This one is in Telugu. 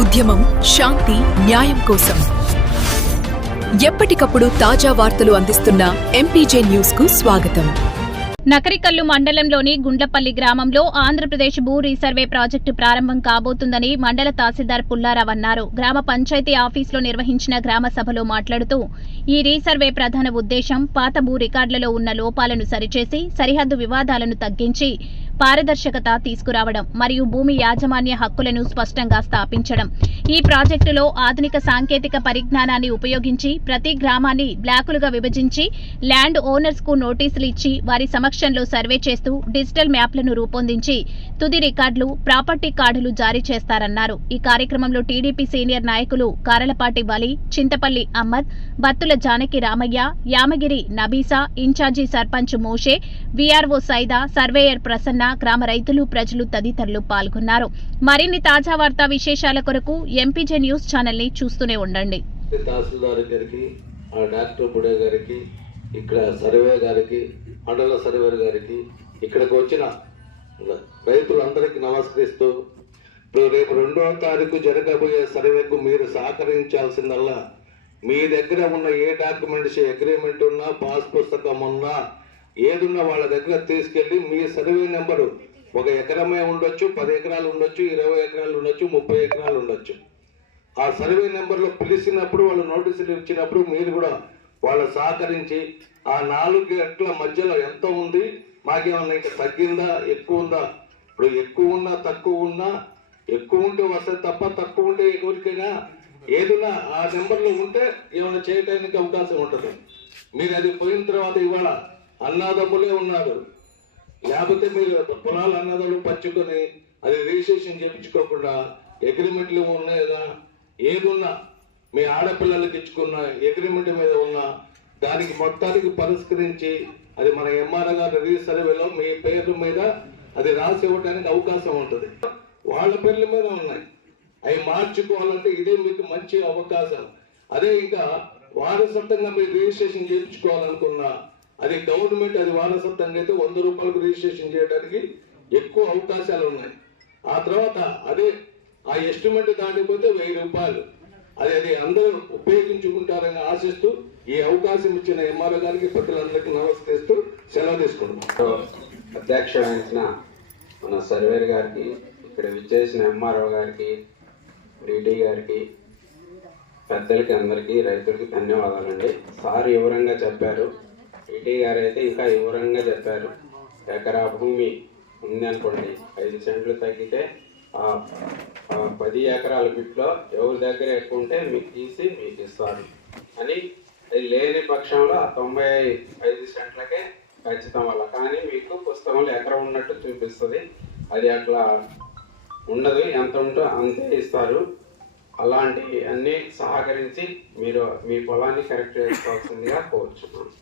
ఉద్యమం శాంతి న్యాయం కోసం ఎప్పటికప్పుడు తాజా వార్తలు అందిస్తున్న ఎంపీజే న్యూస్ కు స్వాగతం. నకరికల్లు మండలంలోని గుండ్లపల్లి గ్రామంలో ఆంధ్రప్రదేశ్ భూ రీసర్వే ప్రాజెక్టు ప్రారంభం కాబోతుందని మండల తహసీల్దార్ పుల్లారావు అన్నారు. గ్రామ పంచాయతీ ఆఫీసులో నిర్వహించిన గ్రామ సభలో మాట్లాడుతూ ఈ రీసర్వే ప్రధాన ఉద్దేశం పాత భూ రికార్డులలో ఉన్న లోపాలను సరిచేసి సరిహద్దు వివాదాలను తగ్గించి పారదర్శకత తీసుకురావడం మరియు భూమి యాజమాన్య హక్కులను స్పష్టంగా స్థాపించడం. ఈ ప్రాజెక్టులో ఆధునిక సాంకేతిక పరిజ్ఞానాన్ని ఉపయోగించి ప్రతి గ్రామాన్ని బ్లాకులుగా విభజించి ల్యాండ్ ఓనర్స్ కు నోటీసులు ఇచ్చి వారి సమక్షంలో సర్వే చేస్తూ డిజిటల్ మ్యాప్లను రూపొందించి తుది రికార్డులు ప్రాపర్టీ కార్డులు జారీ చేస్తారన్నారు. ఈ కార్యక్రమంలో టీడీపీ సీనియర్ నాయకులు కారలపాటి వలి, చింతపల్లి అహ్మద్, బత్తుల జానకి రామయ్య, యామగిరి నబీసా, ఇన్ఛార్జి సర్పంచ్ మోషే, వీఆర్ఓ సైదా, సర్వేయర్ ప్రసన్న, గ్రామ రైతులు, ప్రజలు తదితరులు పాల్గొన్నారు. మరిన్ని తాజా వార్తా విశేషాల కొరకు ఎంపీజే న్యూస్ ఛానల్ ని చూస్తూనే ఉండండి. తహసీల్దార్ గారికి, డాక్టర్ బుడే గారికి, ఇక్కడ సర్వే గారికి, మండల సర్వేర్ గారికి, ఇక్కడికి వచ్చిన రైతులందరికీ నమస్కరిస్తూ ఇప్పుడు రేపు 2వ తారీఖు జరగబోయే సర్వేకు మీరు సహకరించాల్సిందల్లా మీ దగ్గర ఉన్న ఏ డాక్యుమెంట్స్ అగ్రిమెంట్ ఉన్నా, పాస్ పుస్తకం ఉన్నా, ఏదున్నా వాళ్ళ దగ్గర తీసుకెళ్ళి మీ సర్వే నెంబరు 1 ఎకరమే ఉండొచ్చు, 10 ఎకరాలు ఉండొచ్చు, 20 ఎకరాలు ఉండొచ్చు, 30 ఎకరాలు ఉండొచ్చు. ఆ సర్వే నెంబర్లో పిలిచినప్పుడు వాళ్ళు నోటీసులు ఇచ్చినప్పుడు మీరు కూడా వాళ్ళు సహకరించి ఆ 4 గంటల మధ్యలో ఎంత ఉంది, మాకేమన్నా ఇంకా తగ్గిందా, ఎక్కువ ఉందా, ఇప్పుడు ఎక్కువ ఉన్నా తక్కువ ఉన్నా, ఎక్కువ ఉంటే వస్తుంది తప్ప తక్కువ ఉంటే ఎవరికైనా ఏదైనా ఆ నెంబర్లో ఉంటే ఏమైనా చేయడానికి అవకాశం ఉంటుంది. మీరు అది పోయిన తర్వాత ఇవాళ అన్నదమ్ములే ఉన్నారు, లేకపోతే మీరు పొలాలు అన్నదమ్ములు పంచుకొని అది రిజిస్ట్రేషన్ చేయించుకోకుండా అగ్రిమెంట్లు ఉన్నాయా, ఏదున్నా మీ ఆడపిల్లలకి ఇచ్చుకున్న అగ్రిమెంట్ మీద ఉన్న దానికి మొత్తానికి పరిష్కరించి అది మన ఎంఆర్ఓ గారి రీసర్వేలో మీ పేర్ల మీద అది రాసి ఇవ్వడానికి అవకాశం ఉంటుంది. వాళ్ళ పేర్ల మీద ఉన్నాయి, అవి మార్చుకోవాలంటే ఇదే మీకు మంచి అవకాశం. అదే ఇంకా వారసత్వంగా మీరు రిజిస్ట్రేషన్ చేయించుకోవాలనుకున్నా అది గవర్నమెంట్ అది వారసత్వంగా అయితే 100 రూపాయలకు రిజిస్ట్రేషన్ చేయడానికి ఎక్కువ అవకాశాలు ఉన్నాయి. ఆ తర్వాత అదే ఆ ఎస్టిమేట్ దాటిపోతే 1000 రూపాయలు. అది అందరూ ఉపయోగించుకుంటారని ఆశిస్తూ ఈ అవకాశం ఇచ్చిన ఎంఆర్ఓ గారికి ప్రజలందరికీ నమస్కరిస్తూ సెలవు తీసుకుంటున్నాం. అధ్యక్ష వహించిన మన సర్వేర్ గారికి, ఇక్కడ విచ్చేసిన ఎంఆర్ఓ గారికి, డిటి గారికి, పెద్దలకి, అందరికీ, రైతులకి ధన్యవాదాలండి. సార్ వివరంగా చెప్పారు. డిటి గారు అయితే ఇంకా వివరంగా చెప్పారు. ఎకరా భూమి ఉంది అనుకోండి, 5 సెంట్లు తగ్గితే 10 ఎకరాల బిట్లో ఎవరి దగ్గర ఎక్కువ ఉంటే మీకు తీసి మీకు ఇస్తారు అని. అది లేని పక్షంలో 95 సెంట్లకే ఖచ్చితం వల్ల, కానీ మీకు పుస్తకంలో ఎకరం ఉన్నట్టు చూపిస్తుంది. అది అట్లా ఉండదు, ఎంత ఉంటో అంతే ఇస్తారు. అలాంటి అన్నీ సహకరించి మీరు మీ పొలాన్ని కరెక్ట్ చేసుకోవాల్సిందిగా కోరుచున్నాను.